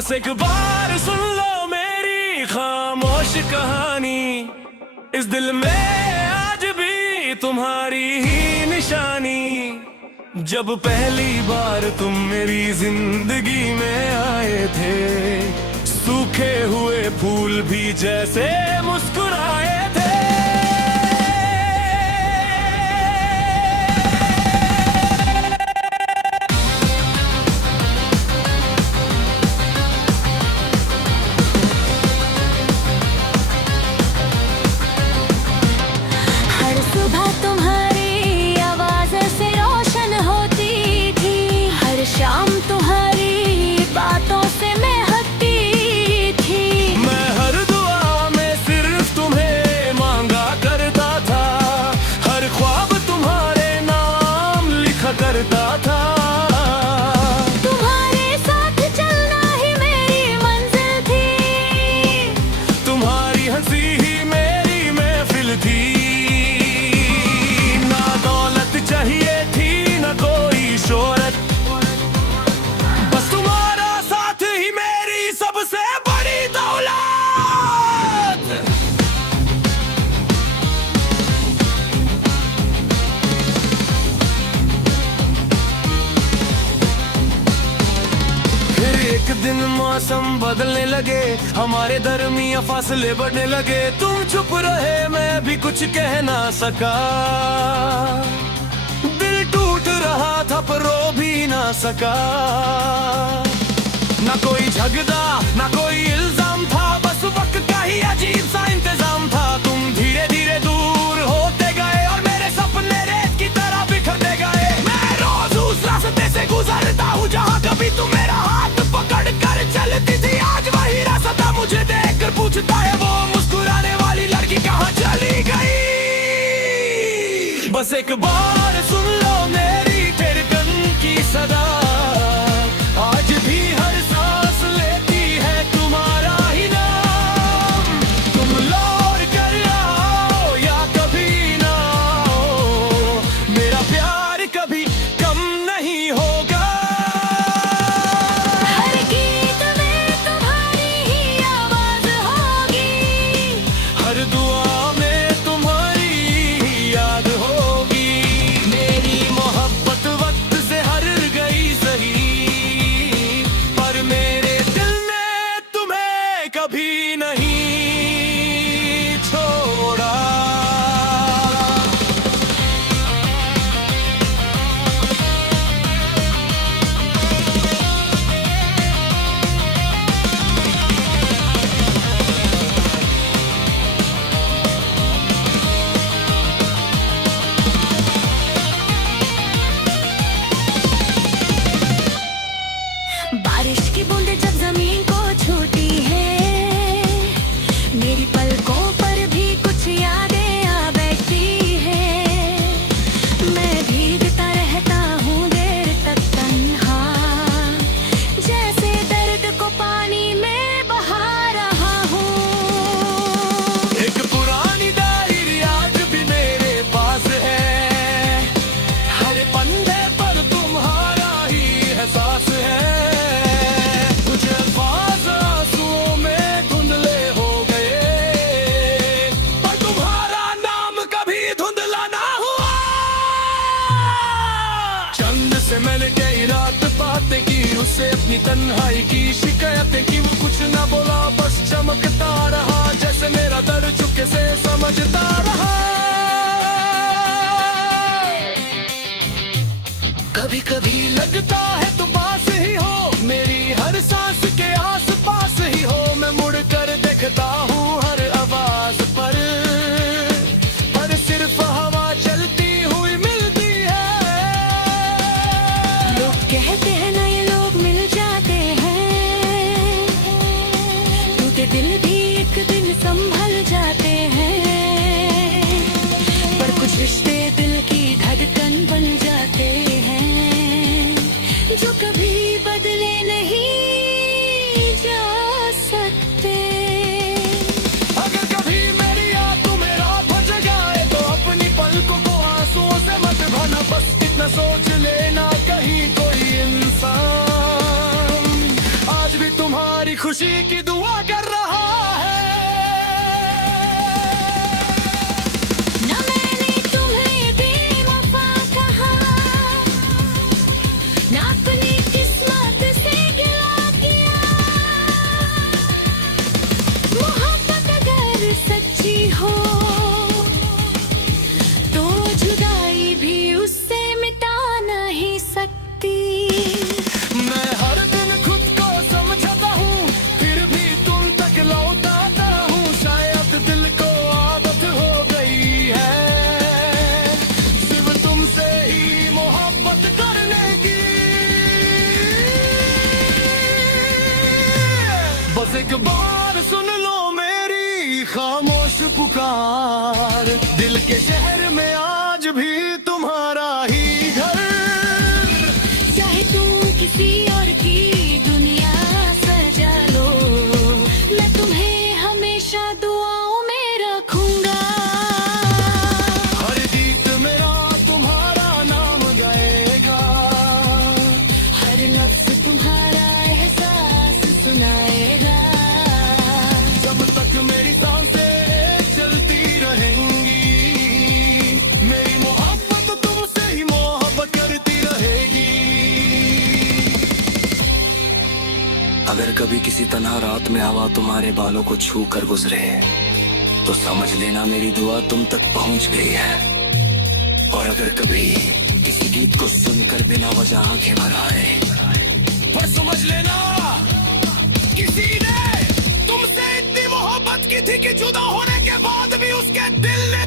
बस एक बार सुन लो मेरी खामोश कहानी, इस दिल में आज भी तुम्हारी ही निशानी। जब पहली बार तुम मेरी जिंदगी में आए थे, सूखे हुए फूल भी जैसे मुस्कुराए थे। शाम तुम्हारी बातों से मैं हटती थी। मैं हर दुआ में सिर्फ तुम्हें मांगा करता था, हर ख्वाब तुम्हारे नाम लिखा करता था। तुम्हारे साथ चलना ही मेरी मंजिल थी, तुम्हारी हंसी ही मेरी महफिल थी। ना दौलत चाहिए थी ना कोई शोहरत, एक दिन मौसम बदलने लगे, हमारे दरमियां फासले बढ़ने लगे। तुम चुप रहे मैं भी कुछ कह ना सका, दिल टूट रहा था पर रो भी ना सका। ना कोई झगड़ा ना कोई इल्जाम था, बस वक्त का ही अजीब सा इंतजाम था। तुम धीरे धीरे दूर होते गए और मेरे सपने रेत की तरह बिखरते गए। मैं रोज उस रास्ते से गुजरता हूँ जहाँ कभी तुम मेरा हाथ पकड़ कर चलती थी। आज वही रास्ता मुझे देखकर पूछता है, वो मुस्कुराने वाली लड़की कहाँ चली गई। बस एक बार सुन लो मेरी धड़कन की सदा, आज भी हर सांस लेती है तुम्हारा ही नाम। तुम लौट कर आओ या कभी ना आओ, मेरा प्यार कभी कम नहीं होगा। दुआ में तुम्हारी याद होगी, मेरी मोहब्बत वक्त से हर गई सही, पर मेरे दिल ने तुम्हें कभी नहीं छोड़ा। बारिश की बूंदें जब जमीन को छूती है, मेरी पलकों पर भी कुछ यादें आ बैठती है। मैं भीगता रहता हूँ देर तक तन्हा, जैसे दर्द को पानी में बहा रहा हूँ। एक पुरानी डायरी आज भी मेरे पास है, हर पन्ने पर तुम्हारा ही एहसास है। से मैंने कई रात बातें की, उससे अपनी तन्हाई की शिकायतें की। वो कुछ ना बोला बस चमकता रहा, जैसे मेरा दर्द चुपके से समझता रहा। कभी कभी लगता है तुम पास ही हो, मेरी हर सांस के आस पास ही हो। मैं मुड़ कर देखता हूँ हर आवाज पर सिर्फ हवा चलती हुई मिलती है। लोग कहते हैं ना ये लोग मिल जाते हैं, टूटे दिल भी एक दिन संभल जाते हैं। पर कुछ रिश्ते दिल की धड़कन बन जाते हैं, जो कभी बदले नहीं जा सकते। अगर कभी मेरी याद तुम्हें रात भर जगाए, तो अपनी पलकों को आंसुओं से मत भरना। बस इतना सोच लेना, कहीं कोई इंसान आज भी तुम्हारा तेरी खुशी की दुआ कर रहा है। ना मैंने तुम्हें बेवफा कहा, ना अपनी किस्मत से गिला किया। मोहब्बत अगर सच्ची हो तो जुदाई भी उससे मिटा नहीं सकती। मैं हर दिन खुद को समझाता हूँ, फिर भी तुम तक लौटाता हूँ। शायद दिल को आदत हो गई है सिर्फ तुमसे ही मोहब्बत करने की। बस एक बार सुन लो मेरी खामोश पुकार, दिल के शहर में आज भी तुम्हारा ही घर। चाहे तुम किसी और की दुनिया सजा लो, मैं तुम्हें हमेशा दुआओं में रखूंगा। हर गीत मेरा तुम्हारा नाम गाएगा, हर लफ्ज तुम्हारा एहसास सुनाएगा। जब तक मेरी सांसें चलती रहेंगी, मेरी मोहब्बत तुमसे ही मोहब्बत करती रहेगी। अगर कभी किसी तन्हा रात में हवा तुम्हारे बालों को छू कर गुजरे, तो समझ लेना मेरी दुआ तुम तक पहुंच गई है। और अगर कभी किसी गीत को सुनकर बिना वजह आंखें भर आए, पर समझ लेना किसी ने तुमसे इतनी मोहब्बत की थी कि जुदा होने के बाद भी उसके दिल ने